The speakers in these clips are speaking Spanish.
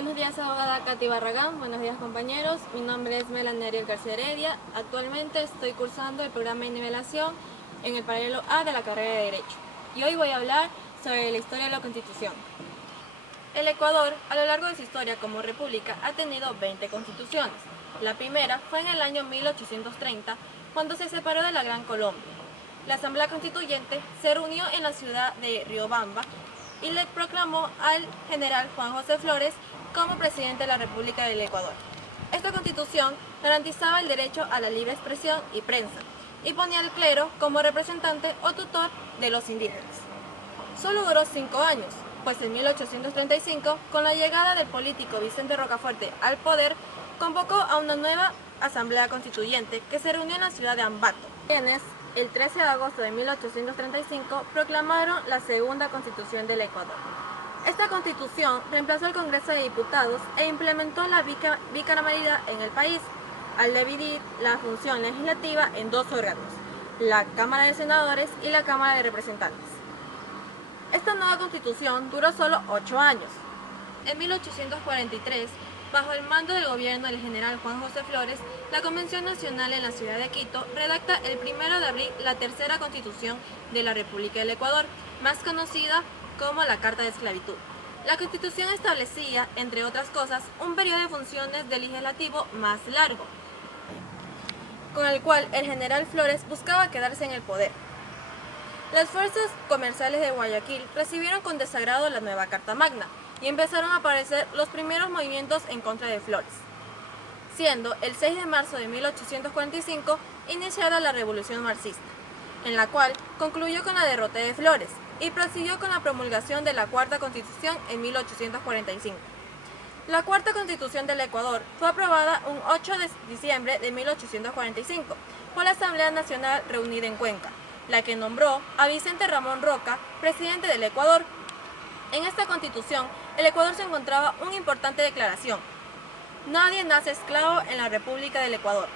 Buenos días, abogada Katy Barragán. Buenos días, compañeros. Mi nombre es Melanerio García Heredia. Actualmente estoy cursando el programa de nivelación en el paralelo A de la carrera de Derecho. Y hoy voy a hablar sobre la historia de la Constitución. El Ecuador, a lo largo de su historia como república, ha tenido 20 constituciones. La primera fue en el año 1830, cuando se separó de la Gran Colombia. La Asamblea Constituyente se reunió en la ciudad de Riobamba y le proclamó al general Juan José Flores como presidente de la República del Ecuador. Esta constitución garantizaba el derecho a la libre expresión y prensa y ponía al clero como representante o tutor de los indígenas. Solo duró 5 años, pues en 1835, con la llegada del político Vicente Rocafuerte al poder, convocó a una nueva Asamblea Constituyente que se reunió en la ciudad de Ambato, quienes el 13 de agosto de 1835 proclamaron la segunda Constitución del Ecuador. Esta Constitución reemplazó al Congreso de Diputados e implementó la bicameralidad en el país, al dividir la función legislativa en dos órganos, la Cámara de Senadores y la Cámara de Representantes. Esta nueva Constitución duró solo 8 años. En 1843, bajo el mando del gobierno del general Juan José Flores, la Convención Nacional en la ciudad de Quito redacta el 1 de abril la tercera Constitución de la República del Ecuador, más conocida como la Carta de Esclavitud. La Constitución establecía, entre otras cosas, un periodo de funciones del legislativo más largo, con el cual el general Flores buscaba quedarse en el poder. Las fuerzas comerciales de Guayaquil recibieron con desagrado la nueva Carta Magna y empezaron a aparecer los primeros movimientos en contra de Flores, siendo el 6 de marzo de 1845 iniciada la Revolución Marxista, en la cual concluyó con la derrota de Flores y prosiguió con la promulgación de la Cuarta Constitución en 1845. La Cuarta Constitución del Ecuador fue aprobada un 8 de diciembre de 1845 por la Asamblea Nacional reunida en Cuenca, la que nombró a Vicente Ramón Roca presidente del Ecuador. En esta Constitución, el Ecuador se encontraba una importante declaración: nadie nace esclavo en la República del Ecuador,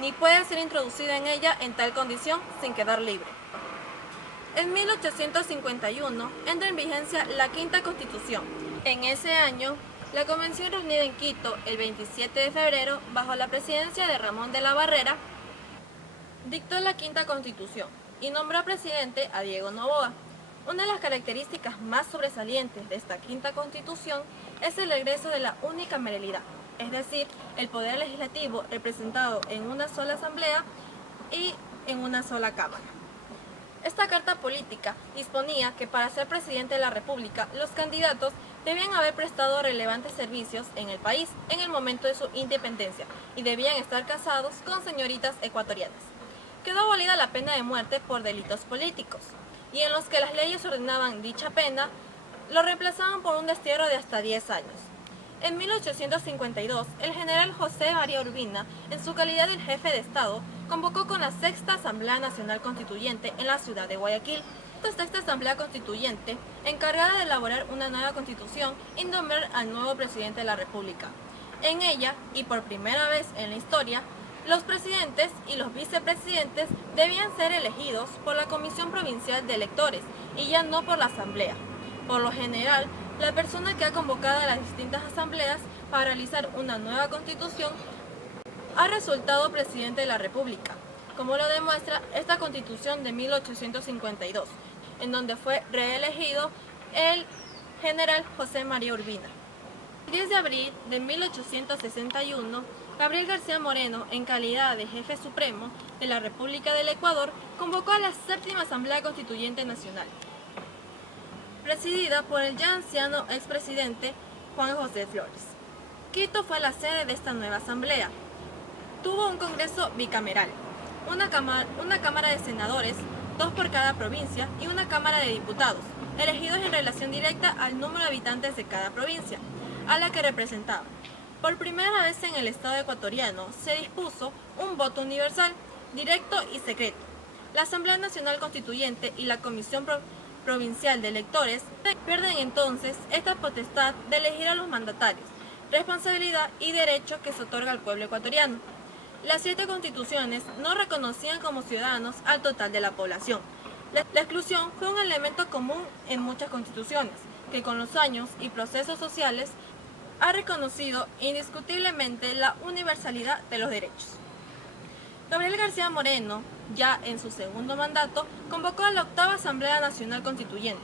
ni puede ser introducido en ella en tal condición sin quedar libre. En 1851 entra en vigencia la Quinta Constitución. En ese año, la Convención reunida en Quito el 27 de febrero, bajo la presidencia de Ramón de la Barrera, dictó la Quinta Constitución y nombró presidente a Diego Noboa. Una de las características más sobresalientes de esta Quinta Constitución es el regreso de la unicameralidad, es decir, el poder legislativo representado en una sola asamblea y en una sola cámara. Esta carta política disponía que para ser presidente de la República, los candidatos debían haber prestado relevantes servicios en el país en el momento de su independencia y debían estar casados con señoritas ecuatorianas. Quedó abolida la pena de muerte por delitos políticos, y en los que las leyes ordenaban dicha pena, lo reemplazaban por un destierro de hasta 10 años. En 1852, el general José María Urbina, en su calidad de jefe de Estado, convocó con la Sexta Asamblea Nacional Constituyente en la ciudad de Guayaquil. Esta Sexta Asamblea Constituyente, encargada de elaborar una nueva constitución y nombrar al nuevo presidente de la República. En ella, y por primera vez en la historia, los presidentes y los vicepresidentes debían ser elegidos por la Comisión Provincial de Electores y ya no por la Asamblea. Por lo general, la persona que ha convocado a las distintas asambleas para realizar una nueva constitución ha resultado presidente de la República, como lo demuestra esta Constitución de 1852, en donde fue reelegido el general José María Urbina. El 10 de abril de 1861, Gabriel García Moreno, en calidad de jefe supremo de la República del Ecuador, convocó a la Séptima Asamblea Constituyente Nacional, presidida por el ya anciano expresidente Juan José Flores. Quito fue la sede de esta nueva asamblea. Tuvo un congreso bicameral, una cámara de senadores, 2 por cada provincia, y una cámara de diputados, elegidos en relación directa al número de habitantes de cada provincia, a la que representaban. Por primera vez en el Estado ecuatoriano se dispuso un voto universal, directo y secreto. La Asamblea Nacional Constituyente y la Comisión Provincial de Electores pierden entonces esta potestad de elegir a los mandatarios, responsabilidad y derecho que se otorga al pueblo ecuatoriano. Las 7 constituciones no reconocían como ciudadanos al total de la población. La exclusión fue un elemento común en muchas constituciones, que con los años y procesos sociales ha reconocido indiscutiblemente la universalidad de los derechos. Gabriel García Moreno, ya en su segundo mandato, convocó a la octava Asamblea Nacional Constituyente.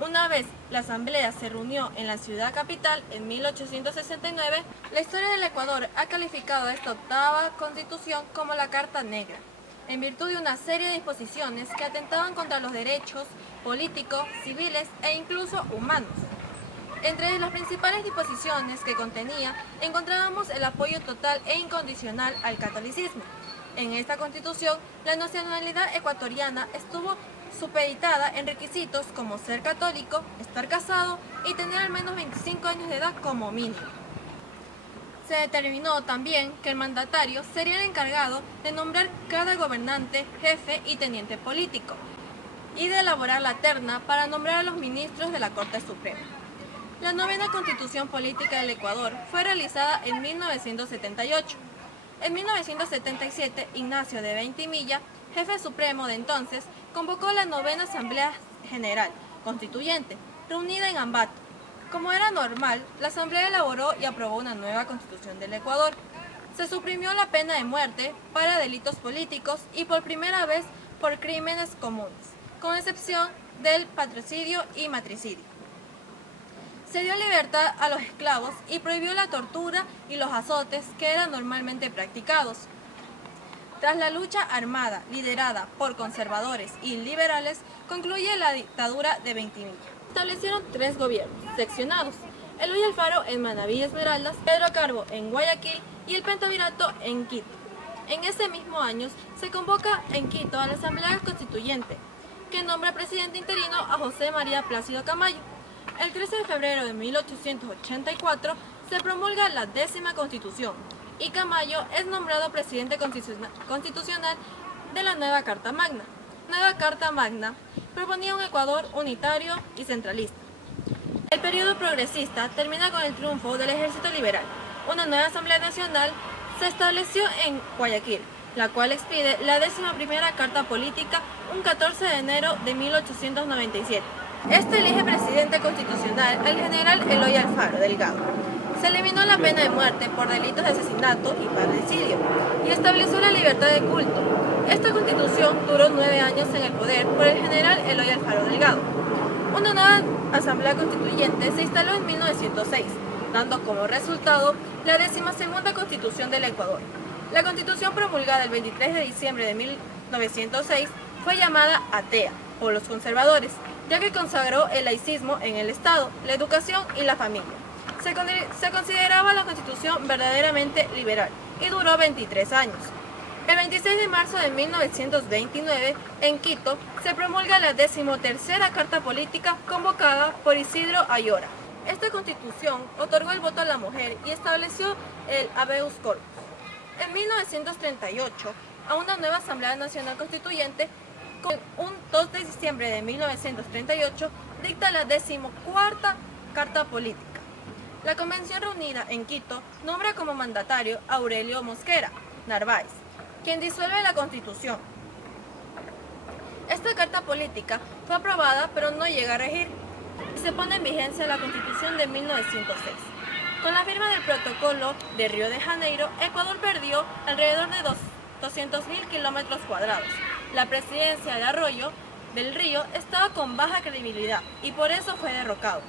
Una vez la Asamblea se reunió en la ciudad capital en 1869, la historia del Ecuador ha calificado a esta octava Constitución como la Carta Negra, en virtud de una serie de disposiciones que atentaban contra los derechos políticos, civiles e incluso humanos. Entre las principales disposiciones que contenía encontrábamos el apoyo total e incondicional al catolicismo. En esta Constitución, la nacionalidad ecuatoriana estuvo supeditada en requisitos como ser católico, estar casado y tener al menos 25 años de edad como mínimo. Se determinó también que el mandatario sería el encargado de nombrar cada gobernante, jefe y teniente político, y de elaborar la terna para nombrar a los ministros de la Corte Suprema. La novena Constitución Política del Ecuador fue realizada en 1978. En 1977, Ignacio de Veintimilla, jefe supremo de entonces, convocó la novena Asamblea General Constituyente, reunida en Ambato. Como era normal, la Asamblea elaboró y aprobó una nueva Constitución del Ecuador. Se suprimió la pena de muerte para delitos políticos y por primera vez por crímenes comunes, con excepción del patricidio y matricidio. Se dio libertad a los esclavos y prohibió la tortura y los azotes que eran normalmente practicados. Tras la lucha armada liderada por conservadores y liberales, concluye la dictadura de Veintimilla. Establecieron 3 gobiernos seccionados: Eloy Alfaro en Manabí y Esmeraldas, Pedro Carbo en Guayaquil y el Pentavirato en Quito. En ese mismo año se convoca en Quito a la Asamblea Constituyente, que nombra presidente interino a José María Plácido Camayo. El 13 de febrero de 1884 se promulga la 10ª Constitución y Camayo es nombrado presidente constitucional de la nueva Carta Magna. La nueva Carta Magna proponía un Ecuador unitario y centralista. El periodo progresista termina con el triunfo del Ejército Liberal. Una nueva Asamblea Nacional se estableció en Guayaquil, la cual expide la 11ª Carta Política un 14 de enero de 1897. Este elige presidente constitucional al general Eloy Alfaro Delgado. Se eliminó la pena de muerte por delitos de asesinato y parricidio y estableció la libertad de culto. Esta constitución duró 9 años en el poder por el general Eloy Alfaro Delgado. Una nueva asamblea constituyente se instaló en 1906, dando como resultado la 12ª Constitución del Ecuador. La constitución promulgada el 23 de diciembre de 1906 fue llamada atea por los conservadores, ya que consagró el laicismo en el Estado, la educación y la familia. Se consideraba la Constitución verdaderamente liberal y duró 23 años. El 26 de marzo de 1929, en Quito, se promulga la 13ª Carta Política convocada por Isidro Ayora. Esta Constitución otorgó el voto a la mujer y estableció el habeas corpus. En 1938, a una nueva Asamblea Nacional Constituyente, con un 2 de diciembre de 1938, dicta la 14ª Carta Política. La convención reunida en Quito nombra como mandatario a Aurelio Mosquera Narváez, quien disuelve la Constitución. Esta carta política fue aprobada pero no llega a regir y se pone en vigencia la Constitución de 1906. Con la firma del Protocolo de Río de Janeiro, Ecuador perdió alrededor de 200.000 kilómetros cuadrados. La presidencia de Arroyo del Río estaba con baja credibilidad y por eso fue derrocado.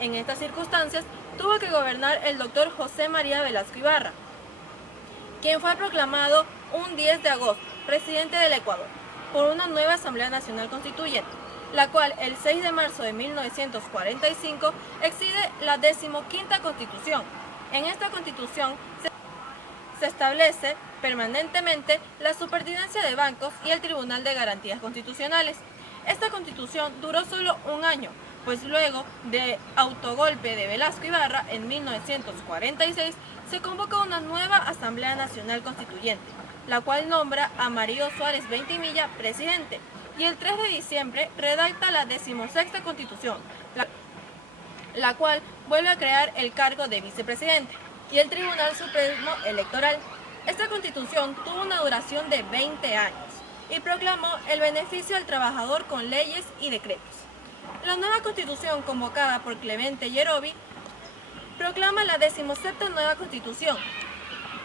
En estas circunstancias tuvo que gobernar el doctor José María Velasco Ibarra, quien fue proclamado un 10 de agosto presidente del Ecuador por una nueva Asamblea Nacional Constituyente, la cual el 6 de marzo de 1945 expide la 15ª Constitución. En esta Constitución se establece permanentemente la supervivencia de bancos y el Tribunal de Garantías Constitucionales. Esta Constitución duró solo un año, pues luego de autogolpe de Velasco Ibarra en 1946 se convoca una nueva Asamblea Nacional Constituyente, la cual nombra a Mario Suárez Veintimilla presidente, y el 3 de diciembre redacta la 16ª Constitución, la cual vuelve a crear el cargo de vicepresidente y el Tribunal Supremo Electoral. Esta Constitución tuvo una duración de 20 años y proclamó el beneficio al trabajador con leyes y decretos. La nueva Constitución, convocada por Clemente Yerovi, proclama la 17ª nueva Constitución,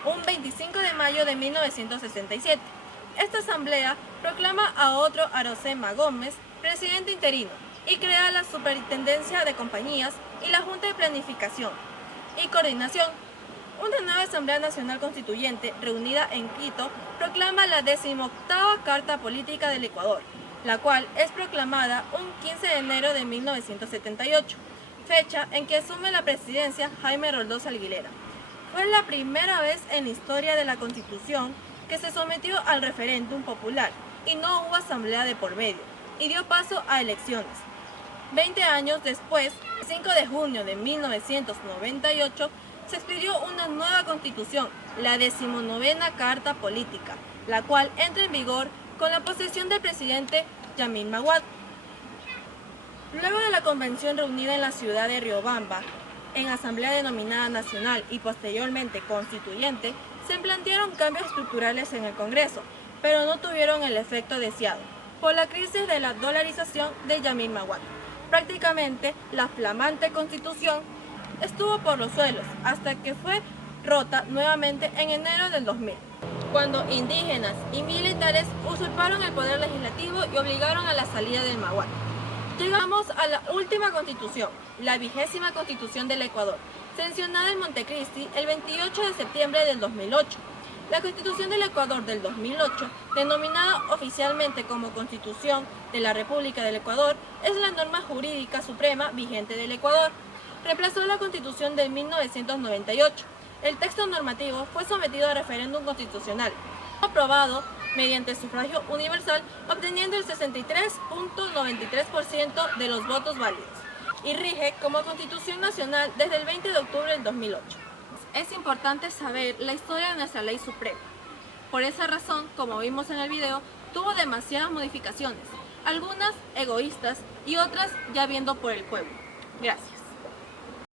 un 25 de mayo de 1967. Esta asamblea proclama a otro Arocema Gómez presidente interino y crea la Superintendencia de Compañías y la Junta de Planificación y Coordinación. Una nueva Asamblea Nacional Constituyente, reunida en Quito, proclama la 18ª Carta Política del Ecuador, la cual es proclamada un 15 de enero de 1978, fecha en que asume la presidencia Jaime Roldós Aguilera. Fue la primera vez en la historia de la Constitución que se sometió al referéndum popular y no hubo asamblea de por medio, y dio paso a elecciones. 20 años después, el 5 de junio de 1998, se expidió una nueva Constitución, la 19ª Carta Política, la cual entra en vigor con la posesión del presidente Yamin Maguad. Luego de la convención reunida en la ciudad de Riobamba, en asamblea denominada nacional y posteriormente constituyente, se plantearon cambios estructurales en el Congreso, pero no tuvieron el efecto deseado, por la crisis de la dolarización de Yamin Maguad. Prácticamente la flamante Constitución estuvo por los suelos hasta que fue rota nuevamente en enero del 2000, cuando indígenas y militares usurparon el poder legislativo y obligaron a la salida del Maguad. Llegamos a la última Constitución, la 20ª Constitución del Ecuador, sancionada en Montecristi el 28 de septiembre del 2008. La Constitución del Ecuador del 2008, denominada oficialmente como Constitución de la República del Ecuador, es la norma jurídica suprema vigente del Ecuador. Reemplazó la Constitución de 1998. El texto normativo fue sometido a referéndum constitucional, aprobado mediante sufragio universal, obteniendo el 63.93% de los votos válidos, y rige como Constitución Nacional desde el 20 de octubre del 2008. Es importante saber la historia de nuestra ley suprema. Por esa razón, como vimos en el video, tuvo demasiadas modificaciones, algunas egoístas y otras ya viendo por el pueblo. Gracias.